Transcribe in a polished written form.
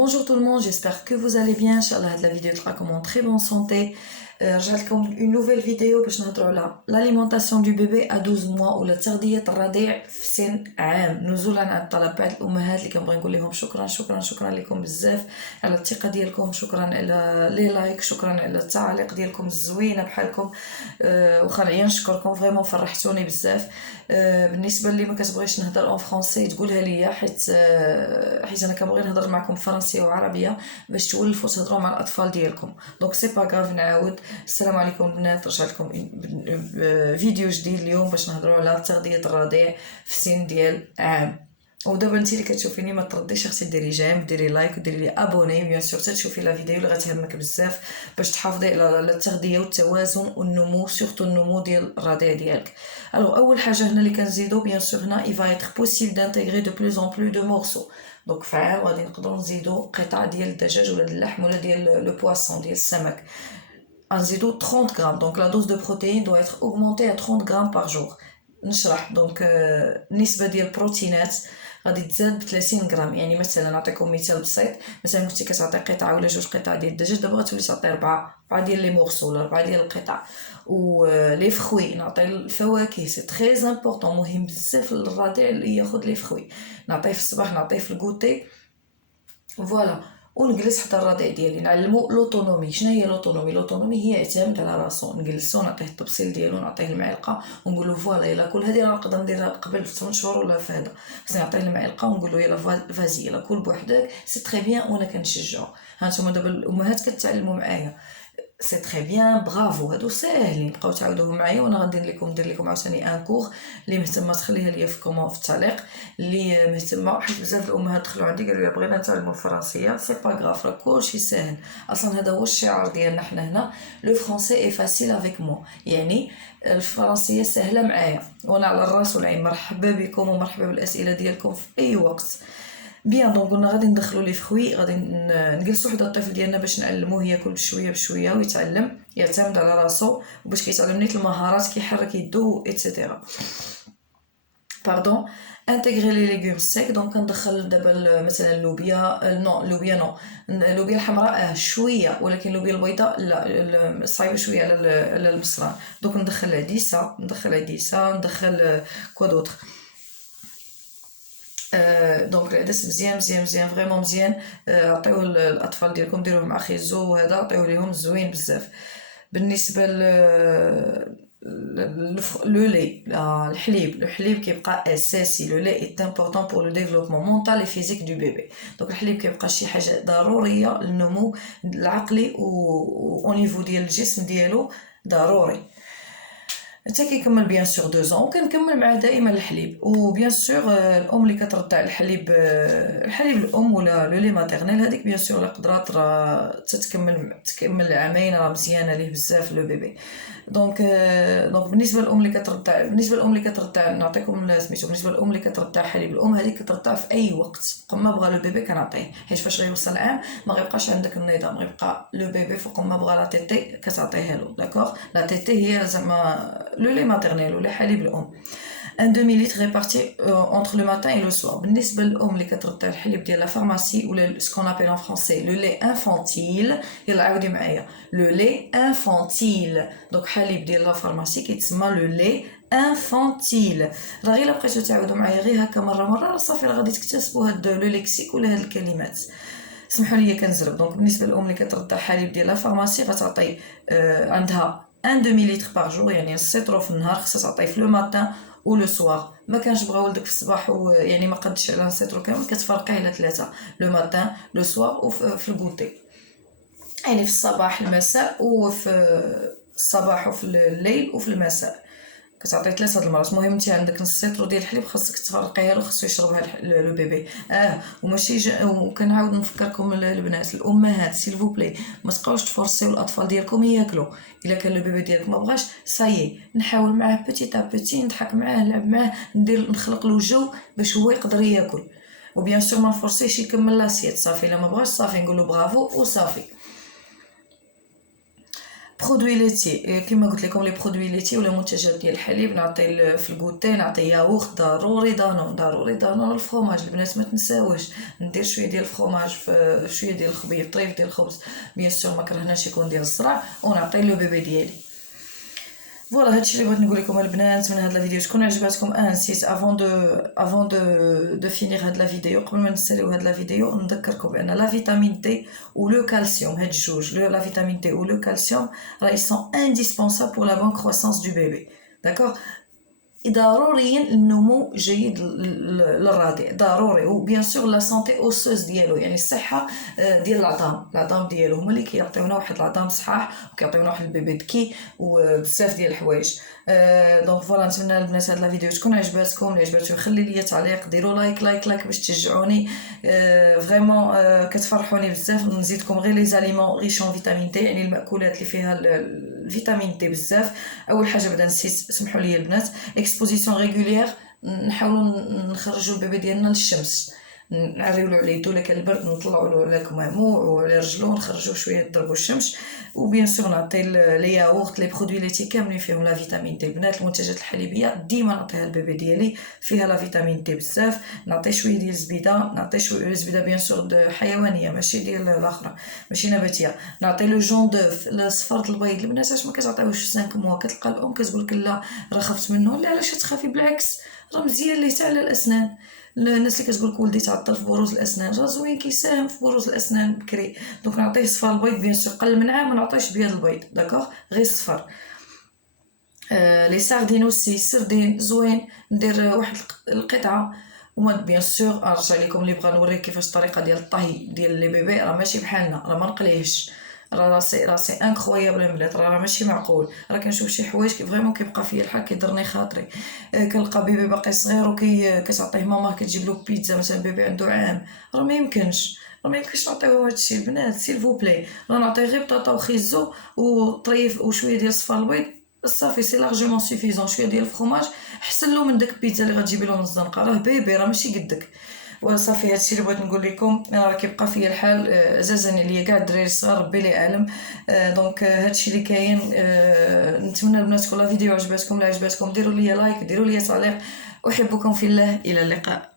Bonjour tout le monde, j'espère que vous allez bien. Inch'Allah, la vidéo تلقاكم en très bonne santé. رجعت لكم une nouvelle vidéo باش نهضروا على l'alimentation du bébé à 12 mois ولا تغذية الرضيع في سن عام نزولا عن طلب بعض الامهات اللي كنبغي نقول لهم شكرا لكم بزاف على الثقه ديالكم، شكرا على لي لايك، شكرا على التعاليق ديالكم الزوينه بحالكم. وخا نعيا نشكركم فريمون، فرحتوني بزاف. بالنسبه اللي ما كتبغيش نهضر اون فرونسي تقولها ليا، حيت انا كنبغي نهضر معكم فرنسيه وعربيه باش تولفوا تهضروا مع الاطفال ديالكم. دونك سي با غاف. نعاود السلام عليكم البنات، رجعت لكم فيديو جديد اليوم باش نهضروا على تغذيه الرضيع في سن ديال عام. ودابا انت اللي كتشوفيني ما ترديش، اختي ديري جيم، ديري لايك وديري لي ابوني بيان سور، تشوفي لا فيديو اللي غتهمك بزاف باش تحافظي على التغذيه والتوازن والنمو، سورتو النمو ديال الرضيع ديالك. الوغ اول حاجه هنا اللي كنزيدو بيان سور هنا il va être possible d'intégrer de plus en plus de morceaux. دونك في عام غادي نقدروا نزيدو قطع ديال الدجاج ولا اللحم ولا ديال لو بواسون ديال السمك. نزيدو 30 غرام. دونك لا دوز دو بروتين doit être augmentée à 30 غرام par jour. نشرح. دونك النسبه ديال البروتينات غادي تزاد ب 30 غرام. يعني مثلا نعطيكم مثال بسيط، مثلا كنتي كتعطي قطعه ولا جوج قطع ديال الدجاج، دابا غتولي تعطي 4 ديال لي مورسو ولا 4 ديال القطع. و لي فخوي نعطي الفواكه، سي تري امبورطون، مهم بزاف للرضيع اللي ياخذ لي فخوي. نعطيه في الصباح، نعطيه في الكوتي، فوالا. ونجلس حتى الرضيع ديالي نعلمو لوطونومي. شنو هي لوطونومي؟ لوطونومي هي يعتمد على راسو. نجلسو نعطيه التبصيل ديالو، نعطيه المعلقه ونقولو فوالا يلا كل. هذه راه نقدر نديرها قبل في 8 شهور ولا في هذا، خصني نعطيه المعلقه ونقولو يلا فازي يلا كل بوحدك. سي تري بيان وانا كنشجعو. هانتوما دابا الامهات كتعلموا معايا، سي تري بيان، برافو. هادو ساهلين، بقاو تعاودوهم معايا وانا غندير لكم عاوتاني ان كور. اللي مهتمه تخليها ليا في كومون في التعليق. اللي مهتمه، حيت بزاف الامهات دخلوا عندي قالوا لي بغينا نتعلموا الفرنسيه. سي با غراف، راه كلشي ساهل. اصلا هذا هو الشعار ديالنا حنا هنا، لو فرونسي اي فاسيل افيك مو، يعني الفرنسيه سهله معايا. وانا على الراس والعين. مرحبا بكم ومرحبا بالاسئله ديالكم في اي وقت. بيان. دونك قلنا غادي ندخلوا لي فخوي، غادي نجلسوا حدا الطفل ديالنا باش نعلموه ياكل بشويه بشويه ويتعلم، يعتمد على راسو، وباش كيتعلم نيت المهارات، كيحرك يدو ايتترا. باردون. انتغري لي ليغوم سيك. دونك كندخل دابا مثلا اللوبيا، نو اللوبيا نو، اللوبيا الحمراء شويه، ولكن اللوبيا البيضاء لا، صعيبه شويه على البصران. دونك ندخل عديسه، ندخل كوا دوطر. دونك العدس مزيان فريمون مزيان. عطيوه الاطفال ديالكم، ديروه مع خيزو وهذا، عطيوه ليهم زوين بزاف. بالنسبه لو لي، الحليب كيبقى اساسي. لو لي est important pour le développement mental et physique du bébé. دونك الحليب كيبقى شي حاجه ضروريه للنمو العقلي و او نيفو ديال الجسم ديالو، ضروري حتى كيكمل بيان سور 2 ans. وكنكمل مع دائما الحليب. وبيان سور الام اللي كترضع الحليب الام ولا لو لي ماتيرنيل، هذيك بيان سور قدرات راه تكمل عامين، راه مزيانه ليه بزاف لو بيبي. دونك بالنسبه للام اللي كترضع نعطيكم سميتو. بالنسبه للام اللي كترضع حليب الام، هذيك كترضع في اي وقت ما بغى لو بيبي كنعطيه، حيت فاش غيوصل عام ما غيبقاش عندك النظام، غيبقى لو بيبي فوق ما بغى لا تيتي كتعطيها له. داكوغ. لا تيتي هي زعما le lait maternel ولا حليب الام. un demi-litre réparti entre le matin et le soir. بالنسبه للام اللي كترضع الحليب ديال لا فارماسي ولا سكون ابل ان فرونسي لو لي انفانتيل، يلا عاودي معايا، لو لي انفانتيل. دونك حليب ديال لا فارماسي كيتسمى لو لي انفانتيل. راه غير بقيتو تعاودوا معايا غير هكا مره صافي، راه غادي تكتسبوا هاد لو ليكسيك ولا هاد الكلمات. سمحوا لي كنزرب. دونك بالنسبه للام اللي كترضع حليب ديال لا فارماسي غتعطي عندها ان دومي لتر باغ جور، يعني نص لتر في النهار. خصها تعطي في لو ماتان و لو سوار. ما كانش بغا ولدك في الصباح يعني ما قدش على نص لتر كامل، كتفرقيه على 3، لو ماتان لو سوار وفي الكوتي، يعني في الصباح المساء، وفي الصباح وفي الليل وفي المساء. كتعطي 3 المرات. المهم انت عندك نص لتر ديال الحليب خاصك تفرقيها له، خاصو يشربها لو بيبي. وماشي وكنعاود نفكركم البنات الامهات سيل بلي، ما تبقاوش تفرسيو الاطفال ديالكم ياكلوا. الا كان لو بيبي ديالك ما بغاش صايي، نحاول معاه بوتي بوتي، نضحك معاه، نلعب معاه، نخلق له جو باش هو يقدر ياكل. وبيان سور ما نفرسيش يكمل لاسيت، صافي. الا ما بغاش صافي نقول له برافو وصافي. برودوي ليتي كيما قلت لكم لي برودوي ليتي ولا منتجات ديال الحليب. نعطي في الكوتي نعطي ياغورت ضروري دانون الفرomاج البنات ما تنساوش. ندير شويه ديال الفرomاج في شويه ديال الخبيز طريف ديال الخبز بيان سور ما كرهناش يكون ديال الزرع ونعطي لو بيبي ديالي. فوالا هادشي اللي بغيت نقول لكم البنات من هاد لا فيديو. تكون عجباتكم نسيت افون دو فينير هاد لا فيديو قبل ما نساليو هاد لا فيديو نذكركم بان لا فيتامين دي و لو كالسيوم هاد الجوج لا فيتامين دي و لو كالسيوم راه سون انديسبونسابل بور لا بون كروسانس دو بيبي. داكوغ ضروريا النمو جيد للرضيع ضروري. وبيان سور لا سونتي اوسوس ديالو يعني الصحه ديال العظام ديالو هما اللي كيعطيونا واحد العظام صحاح وكيعطيونا واحد البيبي ذكي وبزاف ديال الحوايج. دونك فوالا نتمنى البنات هاد لا فيديو تكون عجباتكم. اللي عجباتو خلي لي تعليق ديروا لايك باش تشجعوني فريمون كتفرحوني بزاف. نزيدكم غير لي زاليمون ريشون فيتامين دي يعني المأكولات اللي فيها الفيتامين دي بزاف. اول حاجه بدا نسيت سمحوا لي البنات اكسبوزيسيون ريغولير نحاولوا نخرجوا البيبي ديالنا للشمس نعريو له على يدو الا كان البرد نطلعوا له على الكمامو وعلى رجلو نخرجوا شويه نضربوا الشمس. وبيان سور نعطي لي ياغورت لي برودوي ليتي كاملين فيهم لا فيتامين دي. البنات المنتجات الحليبيه ديما نعطيها البيبي ديالي فيها لا فيتامين دي بزاف. نعطي شويه ديال الزبيده نعطي شويه زبيده بيان سور حيوانيه ماشي ديال الاخرى ماشي نباتيه. نعطي لو جون دوف الصفر البيض. البنات اش ما كتعطيوش 5 موا كتلقى الام كتقول لك لا راه خفت منه. لا علاش تخافي بالعكس راه مزيان ليه حتى على الاسنان. الناس اللي كتقول لك ولدي تعطل في بروز الاسنان راه زوين كيساهم في بروز الاسنان بكري. دونك نعطيه صفر البيض بيان سور قل من عام ما نعطيش بيض البيض داكوغ غير صفر. لي ساردين اوسي سردين زوين ندير واحد القطعه وما بيان سور ارجع لكم اللي بغا نوريك كيفاش الطريقه ديال الطهي ديال لي بيبي راه ماشي بحالنا راه ما نقليهش راسي انكرويابل البنات راه ماشي معقول. راه كنشوف شي حوايج فريمون كيبقى فيا الحال كيضرني خاطري. كنلقى بيبي باقي صغير كتعطيه ماما كتجيب له بيتزا مثلا بيبي عنده عام راه ما يمكنش نعطيوه هادشي البنات سيل فو بلاي. راه نعطيه غير بطاطا وخيزو وطريف وشويه ديال صفار البيض صافي سي لارجومون سوفيزون. شويه ديال الفرomاج احسن له من داك البيتزا اللي غتجيبي له من الزنقه راه بيبي راه ماشي قدك. وصافي هادشي اللي بغيت نقول لكم راه كيبقى فيا الحال زازاني ليا كاع الدراري الصغار ربي لي عالم. دونك هادشي اللي كاين. نتمنى البنات كل فيديو عجباتكم. لا عجباتكم ديروا لي لايك ديروا لي تعليق. احبكم في الله الى اللقاء.